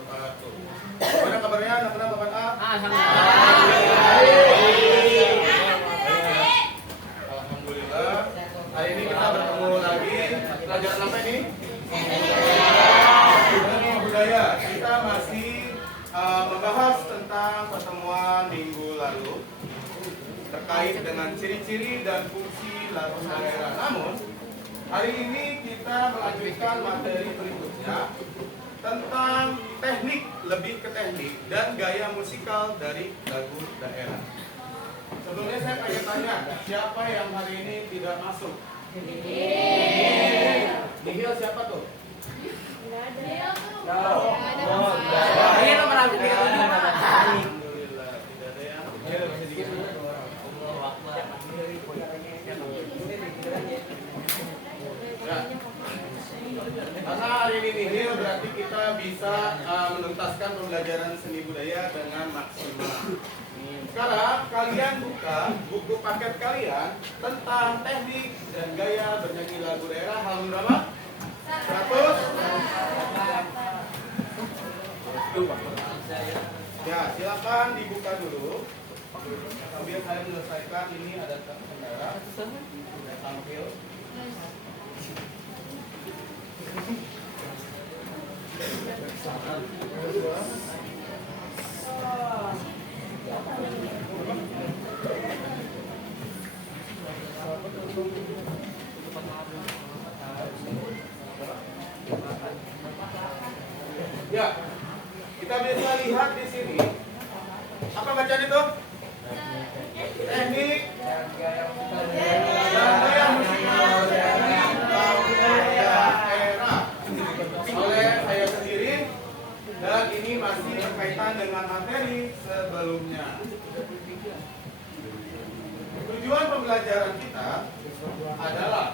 wabarakatuh. Gimana kabarnya anak-anak Bapak A? Alhamdulillah. Hari ini kita bertemu lagi. Pelajaran apa ini? Budaya. Kita masih membahas tentang pertemuan minggu lalu terkait dengan ciri-ciri dan fungsi lagu daerah. Namun hari ini kita melanjutkan materi berikutnya tentang teknik, lebih ke teknik dan gaya musikal dari lagu daerah. Sebelumnya saya pengen tanya, siapa yang hari ini tidak masuk? Nihil siapa tuh? Alhamdulillah, tidak ada yang nihil. Karena hari ini nihil berarti kita bisa menuntaskan pembelajaran seni budaya dengan maksimal. Sekarang kalian buka buku paket kalian tentang teknik dan gaya bernyanyi lagu daerah halaman berapa? 100? Ya, silakan dibuka dulu. Sambil saya menyelesaikan ini ada kendala sudah tampil. Ya, kita bisa lihat di sini. Apa bacaan itu? Teknik dan gaya musikal lagu daerah oleh saya sendiri, dan ini masih berkaitan dengan materi sebelumnya. Tujuan pembelajaran kita adalah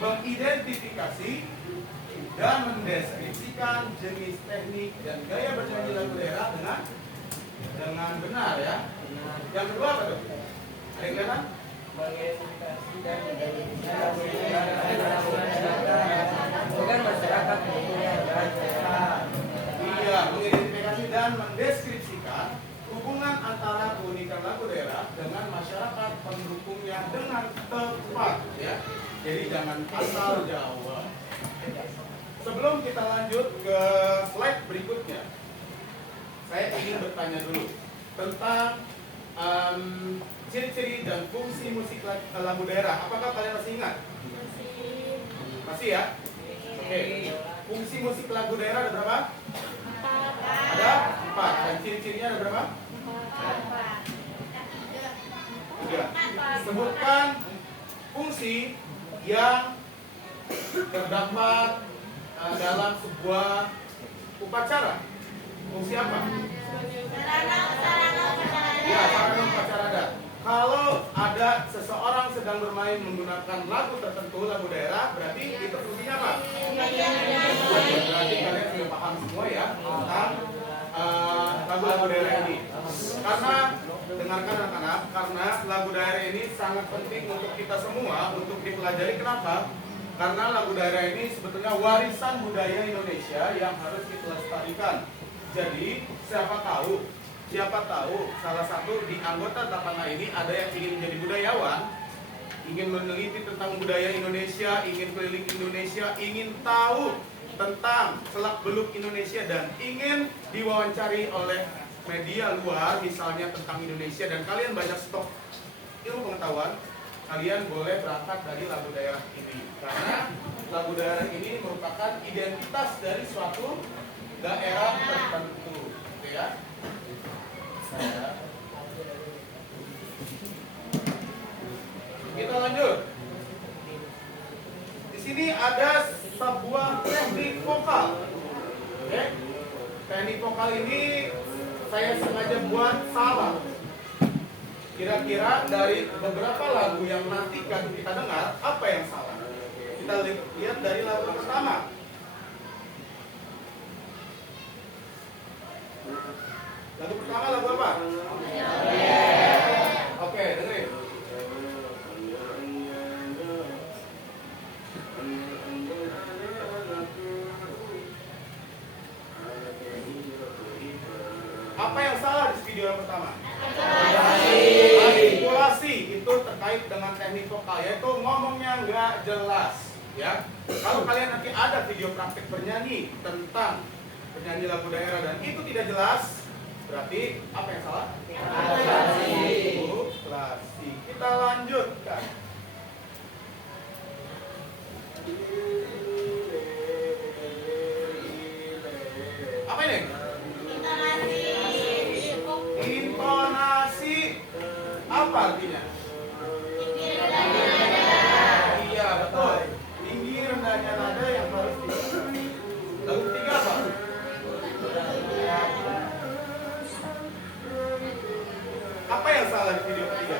mengidentifikasi dan mendeskripsikan jenis teknik dan gaya bernyanyi lagu daerah dengan benar ya. Yang kedua apa tuh? Ada yang kelihatan? Mengidentifikasi dan bukan masyarakat iya, mengidentifikasi dan mendeskripsikan hubungan antara keunikan lagu daerah dengan masyarakat pendukungnya dengan tepat ya. Jadi jangan asal jawab. Sebelum kita lanjut ke slide berikutnya, saya ingin bertanya dulu tentang ciri-ciri dan fungsi musik lagu daerah. Apakah kalian masih ingat? Masih ya? Oke. Fungsi musik lagu daerah ada berapa? Ada 4. Dan ciri-cirinya ada berapa? 3. Sebutkan fungsi yang terdapat dalam sebuah upacara. Fungsi apa? Ya, sarana upacara ada. Kalau ada seseorang sedang bermain menggunakan lagu tertentu, lagu daerah, berarti itu fungsinya apa? Berarti kalian sudah paham semua ya tentang lagu-lagu daerah ini. Karena dengarkan anak-anak, karena lagu daerah ini sangat penting untuk kita semua untuk dipelajari. Kenapa? Karena lagu daerah ini sebetulnya warisan budaya Indonesia yang harus dilestarikan. Jadi siapa tahu salah satu di anggota Tapana ini ada yang ingin menjadi budayawan, ingin meneliti tentang budaya Indonesia, ingin keliling Indonesia, ingin tahu tentang selak-beluk Indonesia, dan ingin diwawancari oleh media luar misalnya tentang Indonesia, dan kalian banyak stok ilmu pengetahuan, kalian boleh berangkat dari lagu daerah ini. Karena lagu daerah ini merupakan identitas dari suatu daerah tertentu, gitu ya. Kita lanjut. Di sini ada sebuah teknik vokal. Oke. Teknik vokal ini saya sengaja buat salah. Kira-kira dari beberapa lagu yang nanti akan kita dengar, apa yang salah? Kita lihat dari lagu pertama. Lagu pertama lagu apa? Oke, dengerin. Apa yang salah di video yang pertama? Artikulasi itu terkait dengan teknik vokal, yaitu ngomongnya nggak jelas. Ya, kalau kalian nanti ada video praktik bernyanyi tentang penyanyi lagu daerah dan itu tidak jelas, berarti apa yang salah? Artikulasi. Kita lanjutkan. Apa ini? Intonasi. Apa artinya? Iya, betul. Tinggi rendahnya nada yang harus diperhatikan. Lalu ketiga apa? Apa yang salah di video ketiga?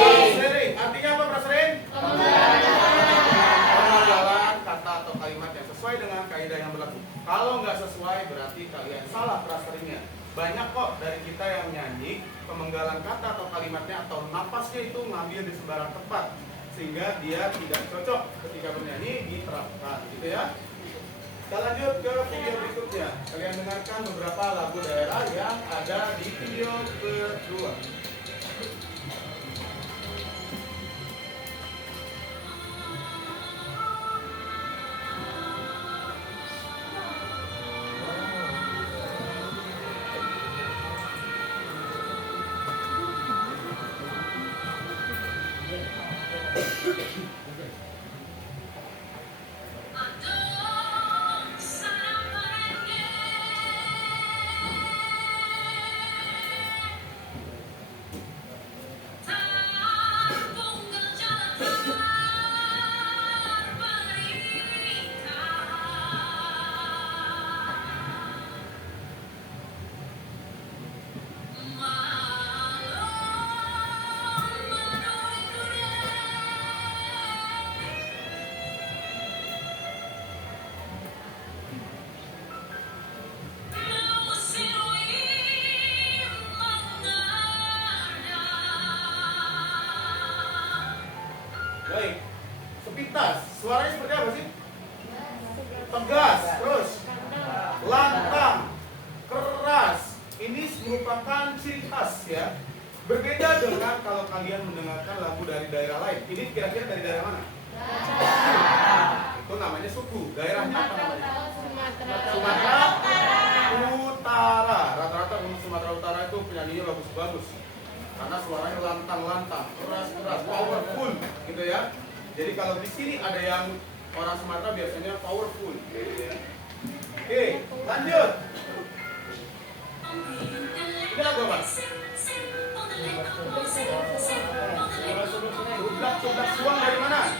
Brasering. Artinya apa brasering? Penggalan kata atau kalimat yang sesuai dengan kaidah yang berlaku. Kalau nggak sesuai berarti kalian salah braseringnya. Banyak kok dari kita yang nyanyi pemenggalan kata atau kalimatnya atau napasnya itu ngambil di sembarang tempat sehingga dia tidak cocok ketika bernyanyi diterapkan, gitu ya. Kita lanjut ke video berikutnya. Kalian dengarkan beberapa lagu daerah yang ada di video kedua. Baik, sepintas. Suaranya seperti apa sih? Tegas, terus lantang, keras. Ini merupakan ciri khas ya. Berbeda dengan kalau kalian mendengarkan lagu dari daerah lain. Ini kira-kira dari daerah mana? Itu namanya suku. Daerahnya apa namanya? Sumatera Utara. Rata-rata Sumatera Utara itu penyanyinya bagus-bagus. Karena suaranya lantang-lantang, keras-keras, powerful, gitu ya. Jadi kalau di sini ada yang orang Sumatera biasanya powerful, gitu ya. Oke, lanjut. Ini lagu apa? Sudak suang dari mana?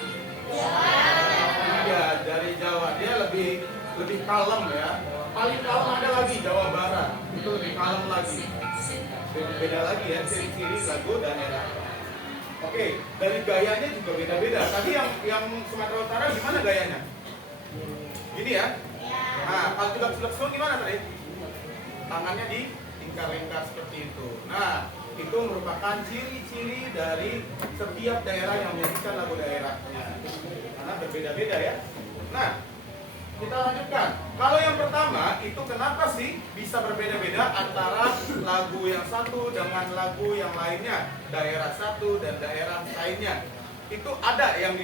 Iya, dari Jawa. Dia lebih kalem ya. Paling kalem ada lagi Jawa Barat. Itu lebih kalem lagi. Beda lagi ya ciri-ciri lagu daerah. Oke, dari gayanya juga beda-beda. Tadi yang Sumatera Utara gimana gayanya? Gini ya? Nah, kalau sudak suang gimana tadi? Tangannya di lingkar-lingkar seperti itu. Nah, itu merupakan ciri-ciri dari setiap daerah yang menyanyikan lagu daerahnya. Karena berbeda-beda ya. Nah, kita lanjutkan. Kalau yang pertama itu kenapa sih bisa berbeda-beda antara lagu yang satu dengan lagu yang lainnya, daerah satu dan daerah lainnya? Itu ada yang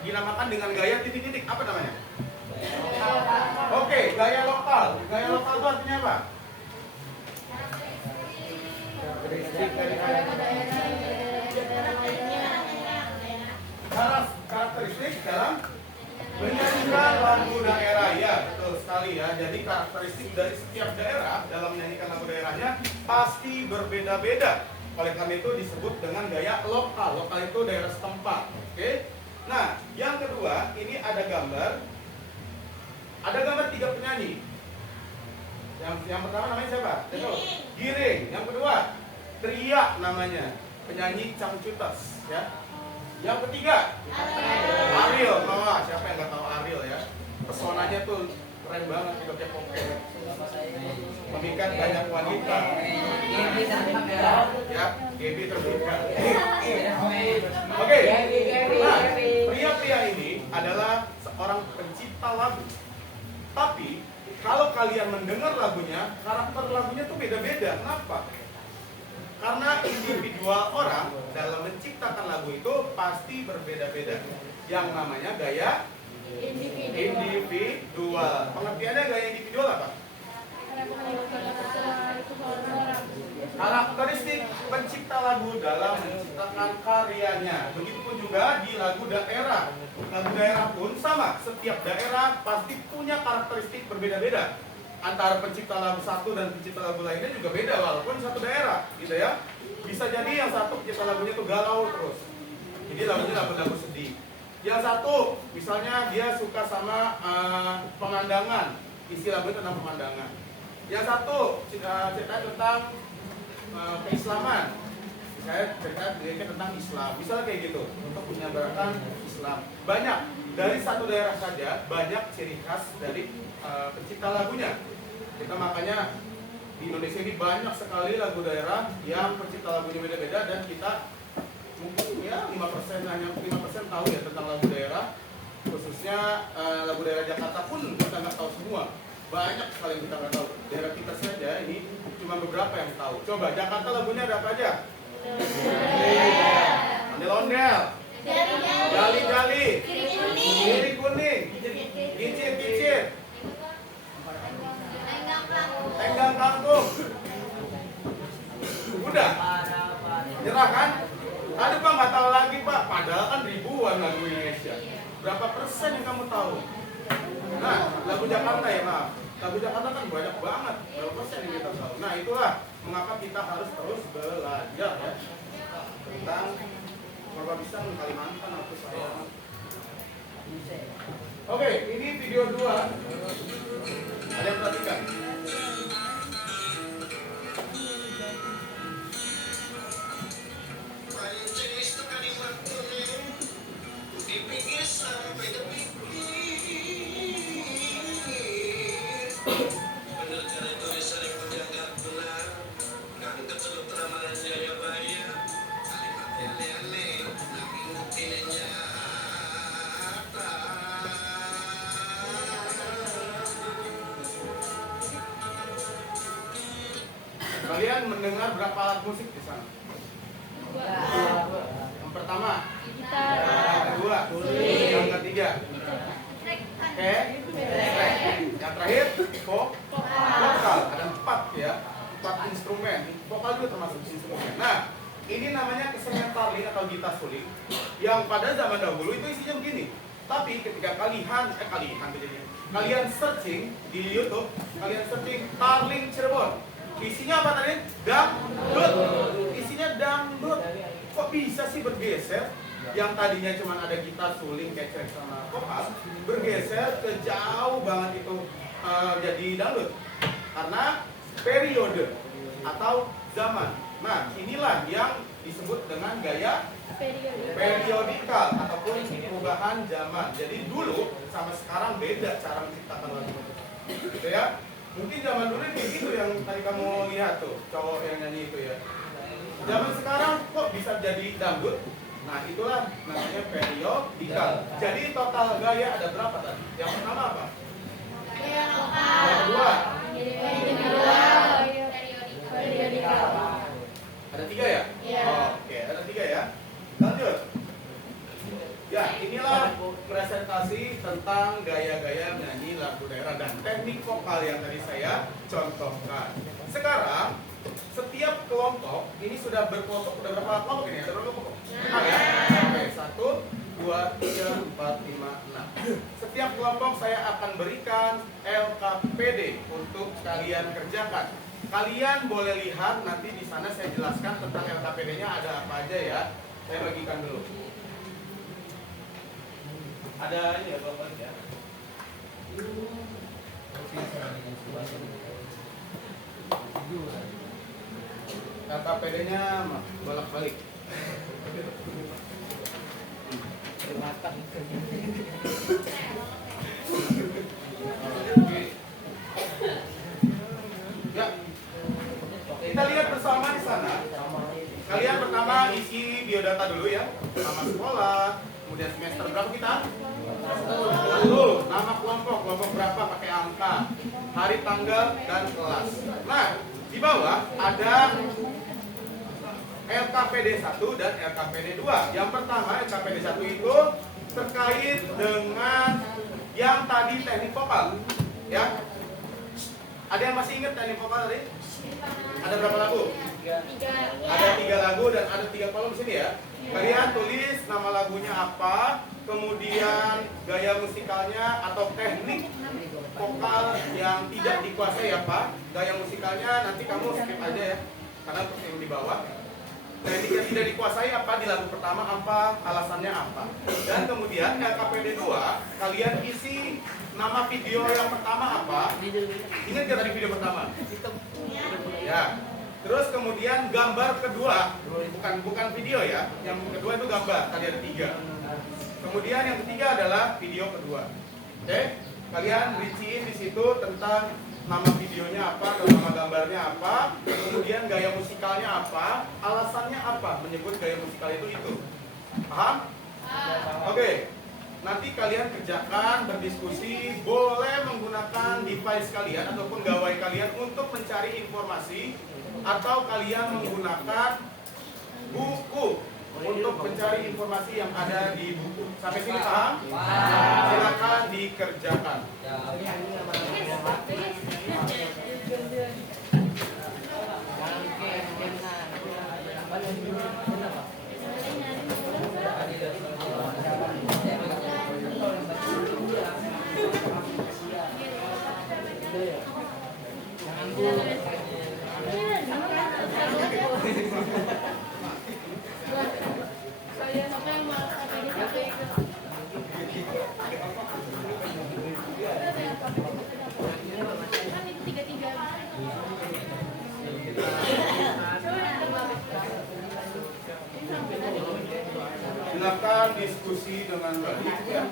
dinamakan dengan gaya titik-titik. Apa namanya? Oke, gaya lokal. Gaya lokal itu artinya apa? Karakteristik dalam menyanyikan lagu daerah, ya betul sekali ya. Jadi karakteristik dari setiap daerah dalam menyanyikan lagu daerahnya pasti berbeda-beda. Oleh karena itu disebut dengan gaya lokal. Lokal itu daerah setempat. Oke. Nah, yang kedua ini ada gambar. Ada gambar 3 penyanyi. Yang pertama namanya siapa? Giring. Yang kedua Teriak namanya, penyanyi Cangcutas ya. Yang ketiga Ariel. Wah, siapa yang nggak tahu Ariel ya? Pesonanya tuh keren banget, hidupnya pokok, memikat banyak wanita ya. Gaby terpikat. Oke. Nah, pria-pria ini adalah seorang pencipta lagu, tapi kalau kalian mendengar lagunya, karakter lagunya tuh beda-beda. Kenapa? Karena individual orang dalam menciptakan lagu itu pasti berbeda-beda. Yang namanya gaya individual. Pengertiannya gaya individual apa? Karakteristik pencipta lagu dalam menciptakan karyanya. Begitupun juga di lagu daerah. Lagu daerah pun sama. Setiap daerah pasti punya karakteristik berbeda-beda. Antara pencipta lagu satu dan pencipta lagu lainnya juga beda walaupun satu daerah, gitu ya. Bisa jadi yang satu pencipta lagunya tuh galau terus. Jadi lagunya lagu-lagu sedih. Yang satu misalnya dia suka sama pemandangan. Isi lagunya tentang pemandangan. Yang satu cerita tentang keislaman. Saya cerita tentang Islam. Misalnya kayak gitu untuk menyabarkan Islam. Banyak dari satu daerah saja banyak ciri khas dari pencipta lagunya. Kita makanya di Indonesia ini banyak sekali lagu daerah yang pencipta lagunya beda-beda dan kita mungkin ya 5% hanya 5% tahu ya tentang lagu daerah. Khususnya lagu daerah Jakarta pun kita nggak tahu semua. Banyak sekali yang kita nggak tahu. Daerah kita saja ini cuma beberapa yang tahu. Coba Jakarta lagunya ada apa aja? Ondel-ondel, jali-jali, kiri kuning, kicir-kicir, tenggang kangkung. Udah? Nyerah kan? Aduh Pak nggak tahu lagi Pak. Padahal kan ribuan lagu Indonesia. Berapa persen yang kamu tahu? Nah, lagu Jakarta ya maaf. Lagu Jakarta kan banyak banget. Berapa persen yang kita tahu? Nah itulah mengapa kita harus terus belajar ya tentang Purba Pisang, Kalimantan atau saya. Oke, ini video 2. Ada yang perhatikan? Kalian mendengar berapa alat musik di sana? Yang pertama, yang kedua, yang ketiga, yang terakhir, vokal. Ada 4 ya, 4 instrumen. Vokal juga termasuk instrumen. Nah, ini namanya kesenian tarling atau gitar suling, yang pada zaman dahulu itu isinya begini. Tapi ketika kalian searching di YouTube, kalian searching tarling Cirebon. Isinya apa tadi? Dangdut. Isinya dangdut. Kok bisa sih bergeser? Yang tadinya cuma ada gitar suling, kecek sama vokal, bergeser ke jauh banget itu jadi dangdut. Karena periode atau zaman. Nah, inilah yang disebut dengan gaya periodikal ataupun perubahan zaman. Jadi dulu sama sekarang beda cara menciptakan lagu. Gitu ya. Mungkin zaman dulu kayak gitu yang tadi kamu lihat tuh, cowok yang nyanyi itu ya. Zaman sekarang kok bisa jadi dangdut? Nah itulah namanya periodikal. Jadi total gaya ada berapa tadi? Yang pertama apa? Yang kedua? Periodikal. Ada 3 ya? Oke, ada 3 ya. Lanjut. Ya, inilah presentasi tentang gaya-gaya menyanyi lagu daerah dan teknik vokal yang tadi saya contohkan. Sekarang, setiap kelompok ini sudah berkelompok, udah berapa kelompok ini? Ada berapa kelompok? 6 ya? Oke, 1, 2, 3, 4, 5, 6. Setiap kelompok saya akan berikan LKPD untuk kalian kerjakan. Kalian boleh lihat nanti di sana saya jelaskan tentang LKPD-nya ada apa aja ya. Saya bagikan dulu. Ada ini ya Bapak ya. LKPD-nya bolak-balik. Ya. Kita lihat bersama di sana. Kalian pertama isi biodata dulu ya. Nama sekolah, kemudian semester berapa kita? 10. Nama kelompok berapa pakai angka. hari, tanggal, dan kelas. Nah, di bawah ada LKPD 1 dan LKPD 2. Yang pertama, LKPD 1 itu terkait dengan yang tadi teknik vokal. Ya. Ada yang masih ingat teknik vokal tadi? Ada berapa lagu? 3. Ada 3 lagu dan ada 3 kolom di sini ya. Kalian tulis nama lagunya apa, kemudian gaya musikalnya atau teknik vokal yang tidak dikuasai apa. Gaya musikalnya nanti kamu skip aja ya, karena untuk yang di bawah. Teknik yang tidak dikuasai apa di lagu pertama apa, alasannya apa. Dan kemudian LKPD 2, kalian isi nama video yang pertama apa. Ingat gak tadi video pertama? Ya. Terus kemudian gambar kedua, bukan video ya. Yang kedua itu gambar, tadi ada 3. Kemudian yang ketiga adalah video kedua. Oke? Kalian rinciin di situ tentang nama videonya apa, nama gambarnya apa, kemudian gaya musikalnya apa, alasannya apa menyebut gaya musikal itu. Paham? Oke. Nanti kalian kerjakan, berdiskusi, boleh menggunakan device kalian ataupun gawai kalian untuk mencari informasi, atau kalian menggunakan buku untuk mencari informasi yang ada di buku. Sampai sini paham? Silakan dikerjakan. Silakan diskusi dengan baik ya.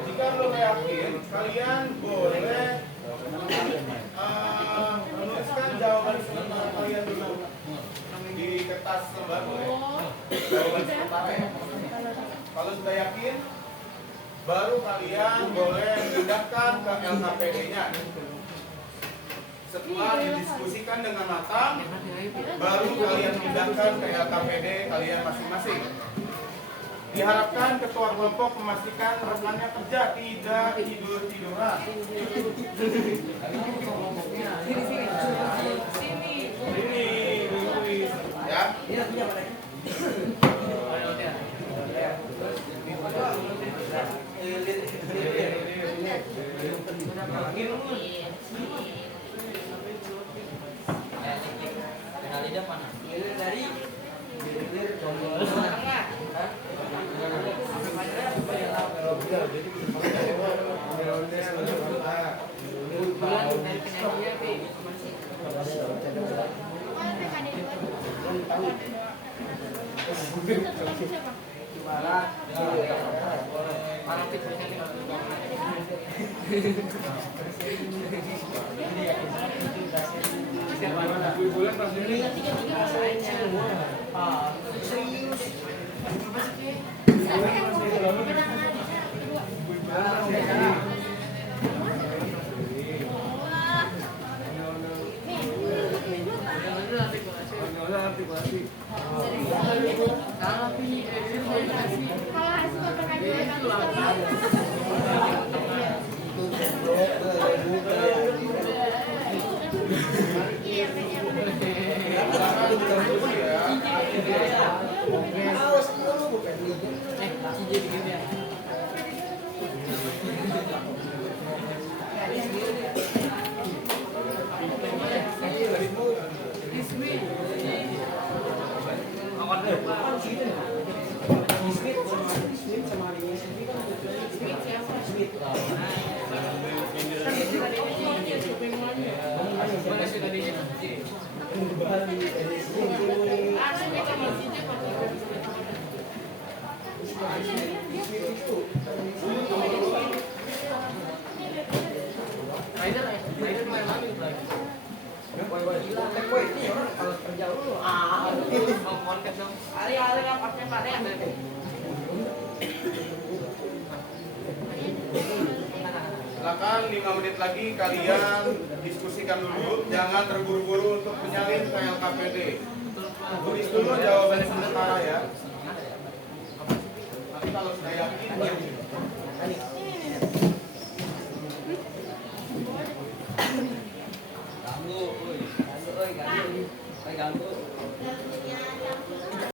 Jika belum yakin, kalian boleh menuliskan jawaban sementara kalian dulu di kertas lembar, boleh. Jawaban sementara ya. Kalau sudah yakin, baru kalian boleh pindahkan ke LKPD-nya. Setelah didiskusikan dengan matang, baru kalian pindahkan ke LKPD kalian masing-masing. Diharapkan ketua kelompok memastikan rekannya kerja tidak tidur-tiduran. Sini, ya. Silakan 5 menit lagi kalian diskusikan dulu, jangan terburu-buru untuk menyalin ke LKPD. Tulis dulu jawabannya sementara ya. Nanti kalau sudah yakin ya. Ganggu, ganggu.